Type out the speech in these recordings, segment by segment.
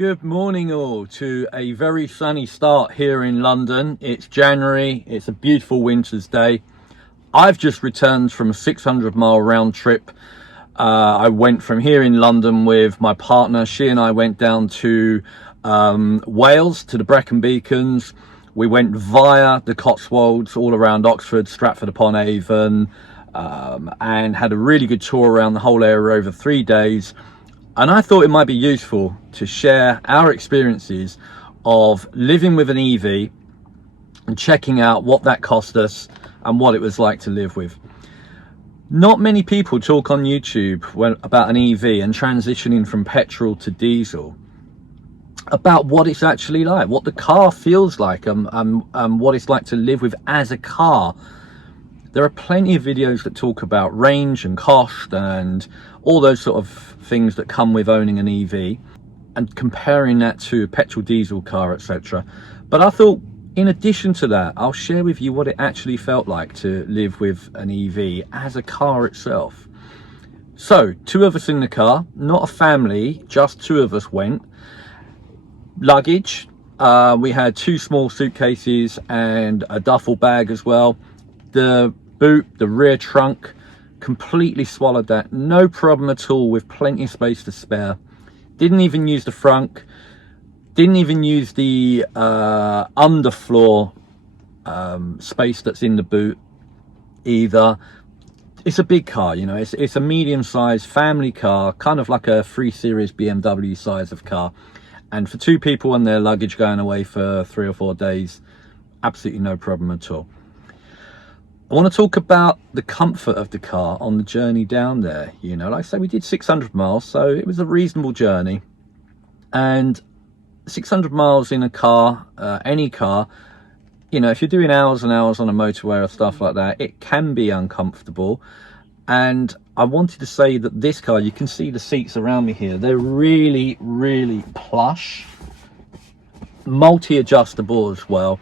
Good morning all to a very sunny start here in London. It's January, it's a beautiful winter's day. I've just returned from a 600-mile round trip. I went from here in London with my partner. She and I went down to Wales, to the Brecon Beacons. We went via the Cotswolds all around Oxford, Stratford-upon-Avon, and had a really good tour around the whole area over 3 days. And I thought it might be useful to share our experiences of living with an EV and checking out what that cost us and what it was like to live with. Not many people talk on YouTube about an EV and transitioning from petrol to diesel, about what it's actually like, what the car feels like, and what it's like to live with as a car. There are plenty of videos that talk about range and cost and all those sort of things that come with owning an EV and comparing that to a petrol diesel car, etc. But I thought, in addition to that, I'll share with you what it actually felt like to live with an EV as a car itself. So, 2 of us in the car, not a family, just 2 of us went. Luggage, we had 2 small suitcases and a duffel bag as well. The boot, the rear trunk, completely swallowed that, no problem at all, with plenty of space to spare. Didn't even use the front, didn't even use the underfloor space that's in the boot either. It's a big car, you know, it's a medium-sized family car, kind of like a 3 Series BMW size of car. And for 2 people and their luggage going away for 3 or 4 days, absolutely no problem at all. I want to talk about the comfort of the car on the journey down there. You know, like I say, we did 600 miles, so it was a reasonable journey. And 600 miles in a car, any car, you know, if you're doing hours and hours on a motorway or stuff like that, it can be uncomfortable. And I wanted to say that this car, you can see the seats around me here, they're really, really plush, multi-adjustable as well.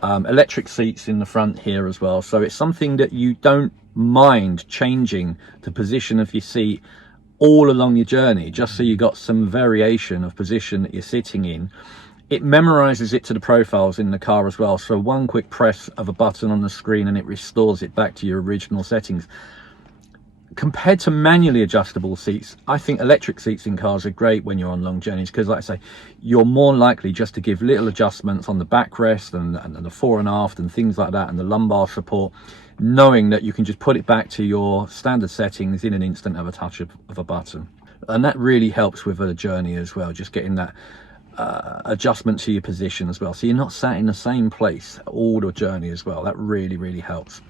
Electric seats in the front here as well, so it's something that you don't mind changing the position of your seat all along your journey, just so you got some variation of position that you're sitting in. It memorizes it to the profiles in the car as well, so one quick press of a button on the screen and it restores it back to your original settings. Compared to manually adjustable seats, I think electric seats in cars are great when you're on long journeys, because like I say, you're more likely just to give little adjustments on the backrest and the fore and aft and things like that, and the lumbar support, knowing that you can just put it back to your standard settings in an instant of a touch of a button. And that really helps with a journey as well, just getting that adjustment to your position as well, so you're not sat in the same place all the journey as well. That really, really helps.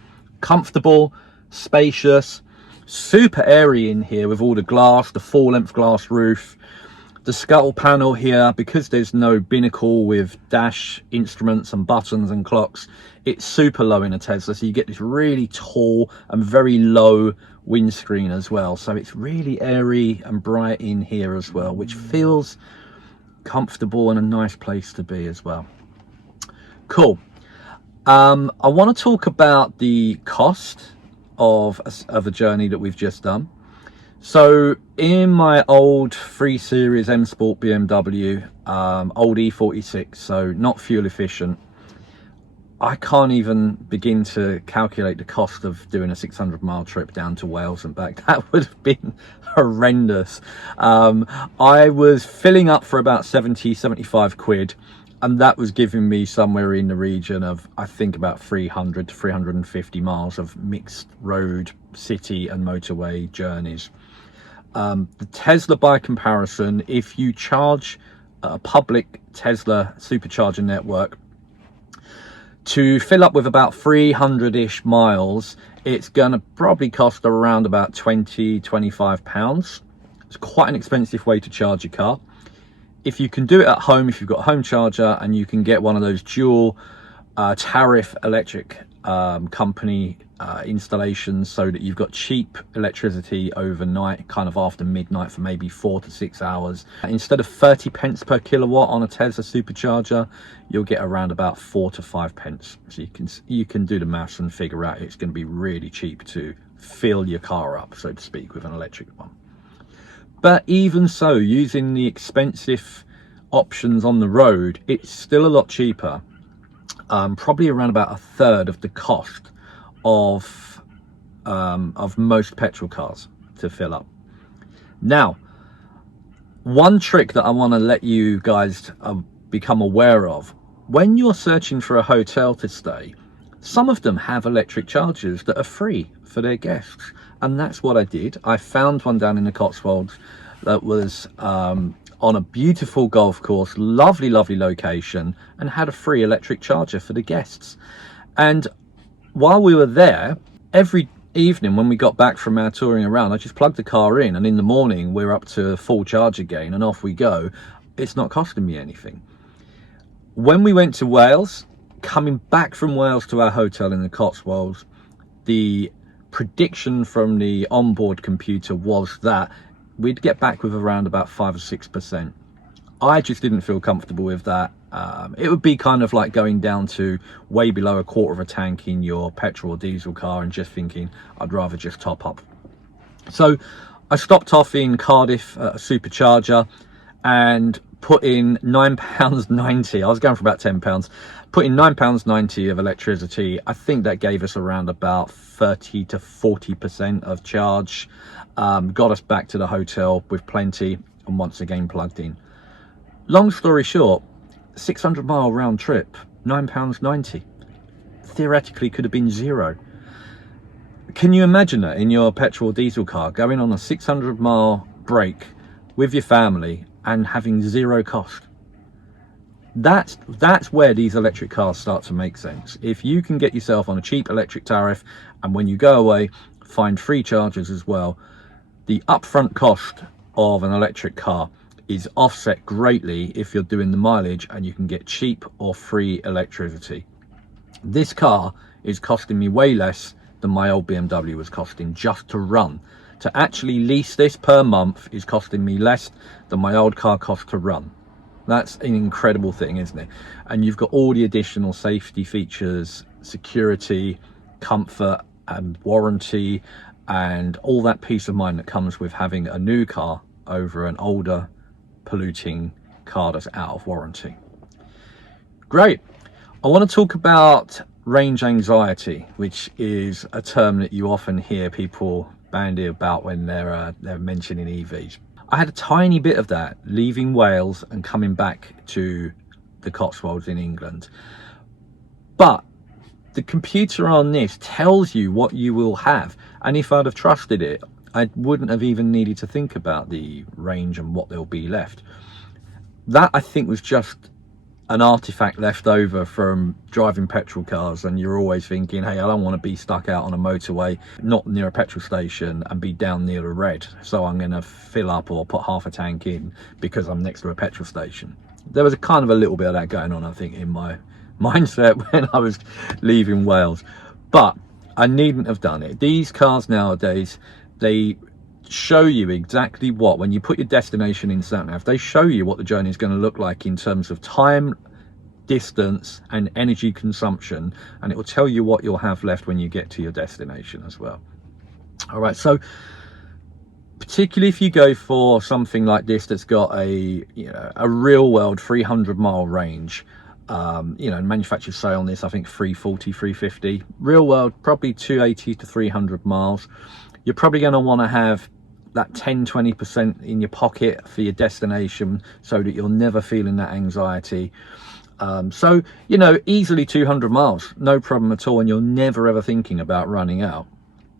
Comfortable, spacious, super airy in here with all the glass, the full-length glass roof, the scuttle panel here, because there's no binnacle with dash instruments and buttons and clocks. It's super low in a Tesla, so you get this really tall and very low windscreen as well, so it's really airy and bright in here as well, which feels comfortable and a nice place to be as well. Cool. I want to talk about the cost of a journey that we've just done. So in my old 3 Series M Sport BMW, old E46, so not fuel efficient, I can't even begin to calculate the cost of doing a 600-mile trip down to Wales and back. That would have been horrendous. I was filling up for about 75 quid, and that was giving me somewhere in the region of, I think, about 300 to 350 miles of mixed road, city and motorway journeys. The Tesla, by comparison, if you charge a public Tesla supercharger network to fill up with about 300-ish miles, it's gonna probably cost around about 20-25 pounds. It's quite an expensive way to charge your car. If you can do it at home, if you've got a home charger and you can get one of those dual tariff electric company installations, so that you've got cheap electricity overnight, kind of after midnight, for maybe 4 to 6 hours. Instead of 30 pence per kilowatt on a Tesla supercharger, you'll get around about 4 to 5 pence. So you can do the maths and figure out it's going to be really cheap to fill your car up, so to speak, with an electric one. But even so, using the expensive options on the road, it's still a lot cheaper, probably around about a third of the cost of most petrol cars to fill up. Now, one trick that I want to let you guys become aware of: when you're searching for a hotel to stay, some of them have electric chargers that are free for their guests, and that's what I did. I found one down in the Cotswolds that was on a beautiful golf course, lovely location, and had a free electric charger for the guests. And while we were there, every evening when we got back from our touring around, I just plugged the car in, and in the morning we're up to full charge again, and off we go. It's not costing me anything. When we went to Wales, coming back from Wales to our hotel in the Cotswolds, the prediction from the onboard computer was that we'd get back with around about 5 or 6%. I just didn't feel comfortable with that. It would be kind of like going down to way below a quarter of a tank in your petrol or diesel car and just thinking, I'd rather just top up. So I stopped off in Cardiff at a supercharger and put in £9.90. I was going for about £10. Put in £9.90 of electricity. I think that gave us around about 30 to 40% of charge. Got us back to the hotel with plenty, and once again plugged in. Long story short, 600-mile round trip, £9.90. Theoretically could have been zero. Can you imagine that in your petrol or diesel car, going on a 600-mile break with your family and having zero cost? That's where these electric cars start to make sense. If you can get yourself on a cheap electric tariff, and when you go away, find free chargers as well, the upfront cost of an electric car is offset greatly if you're doing the mileage, and you can get cheap or free electricity. This car is costing me way less than my old BMW was costing just to run. To actually lease this per month is costing me less than my old car cost to run. That's an incredible thing, isn't it? And you've got all the additional safety features, security, comfort and warranty, and all that peace of mind that comes with having a new car over an older polluting car that's out of warranty. Great. I want to talk about range anxiety, which is a term that you often hear people bandy about when they're mentioning EVs. I had a tiny bit of that leaving Wales and coming back to the Cotswolds in England, but the computer on this tells you what you will have, and if I'd have trusted it, I wouldn't have even needed to think about the range and what there'll be left. That, I think, was just an artifact left over from driving petrol cars, and you're always thinking, hey, I don't want to be stuck out on a motorway not near a petrol station and be down near a red, so I'm going to fill up or put half a tank in because I'm next to a petrol station. There was a kind of a little bit of that going on, I think, in my mindset when I was leaving Wales, but I needn't have done it. These cars nowadays, they show you exactly what, when you put your destination in sat-nav, they show you what the journey is going to look like in terms of time, distance and energy consumption, and it will tell you what you'll have left when you get to your destination as well. All right, so particularly if you go for something like this that's got a real world 300-mile range, manufacturers say on this, I think 340, 350, real world probably 280 to 300 miles. You're probably going to want to have that 10-20% in your pocket for your destination so that you're never feeling that anxiety. So easily 200 miles, no problem at all, and you're never ever thinking about running out.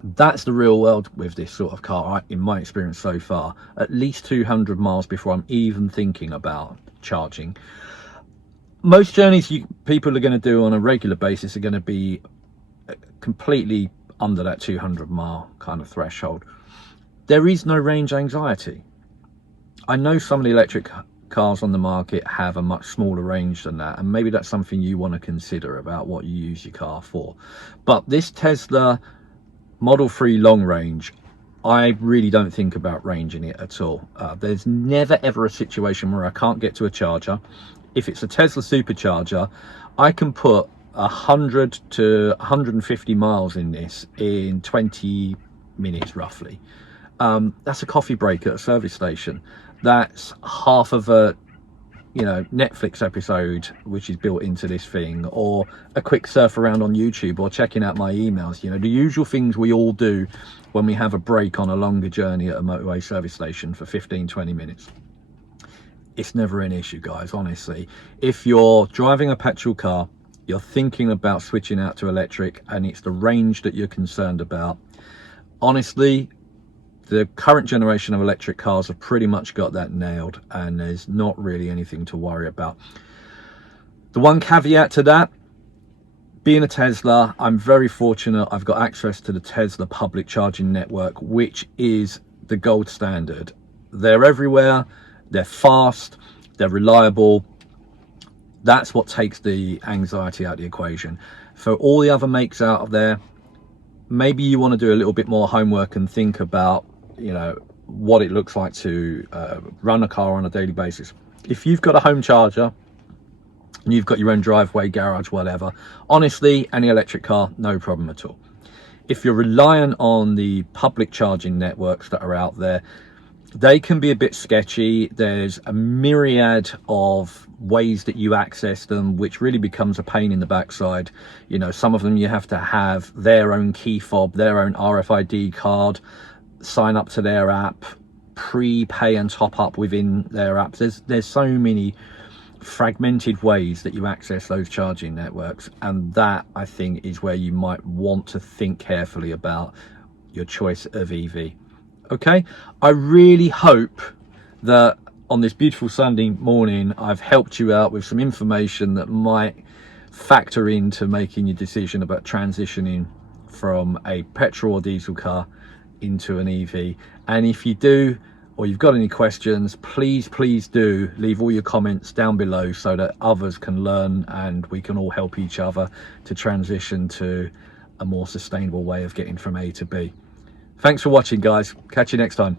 That's the real world with this sort of car, in my experience so far. At least 200 miles before I'm even thinking about charging. Most journeys people are going to do on a regular basis are going to be completely under that 200-mile kind of threshold. There is no range anxiety. I know some of the electric cars on the market have a much smaller range than that, and maybe that's something you want to consider about what you use your car for. But this Tesla Model 3 long range, I really don't think about range in it at all. There's never ever a situation where I can't get to a charger. If it's a Tesla supercharger, I can put 100 to 150 miles in this in 20 minutes roughly. That's a coffee break at a service station. That's half of a you know, Netflix episode which is built into this thing, or a quick surf around on YouTube, or checking out my emails, you know, the usual things we all do when we have a break on a longer journey at a motorway service station for 15-20 minutes. It's never an issue, guys, honestly. If you're driving a petrol car, you're thinking about switching out to electric, and it's the range that you're concerned about, honestly, the current generation of electric cars have pretty much got that nailed, and there's not really anything to worry about. The one caveat to that, being a Tesla, I'm very fortunate. I've got access to the Tesla public charging network, which is the gold standard. They're everywhere, they're fast, they're reliable. That's what takes the anxiety out of the equation. For all the other makes out there, maybe you want to do a little bit more homework and think about, you know, what it looks like to run a car on a daily basis. If you've got a home charger and you've got your own driveway, garage, whatever, honestly, any electric car, no problem at all. If you're reliant on the public charging networks that are out there, they can be a bit sketchy. There's a myriad of ways that you access them, which really becomes a pain in the backside. You know, some of them you have to have their own key fob, their own RFID card, sign up to their app, prepay and top up within their apps. There's so many fragmented ways that you access those charging networks, and that, I think, is where you might want to think carefully about your choice of EV. Okay, I really hope that on this beautiful Sunday morning I've helped you out with some information that might factor into making your decision about transitioning from a petrol or diesel car into an EV. And if you do, or you've got any questions, please do leave all your comments down below so that others can learn and we can all help each other to transition to a more sustainable way of getting from A to B. Thanks for watching, guys. Catch you next time.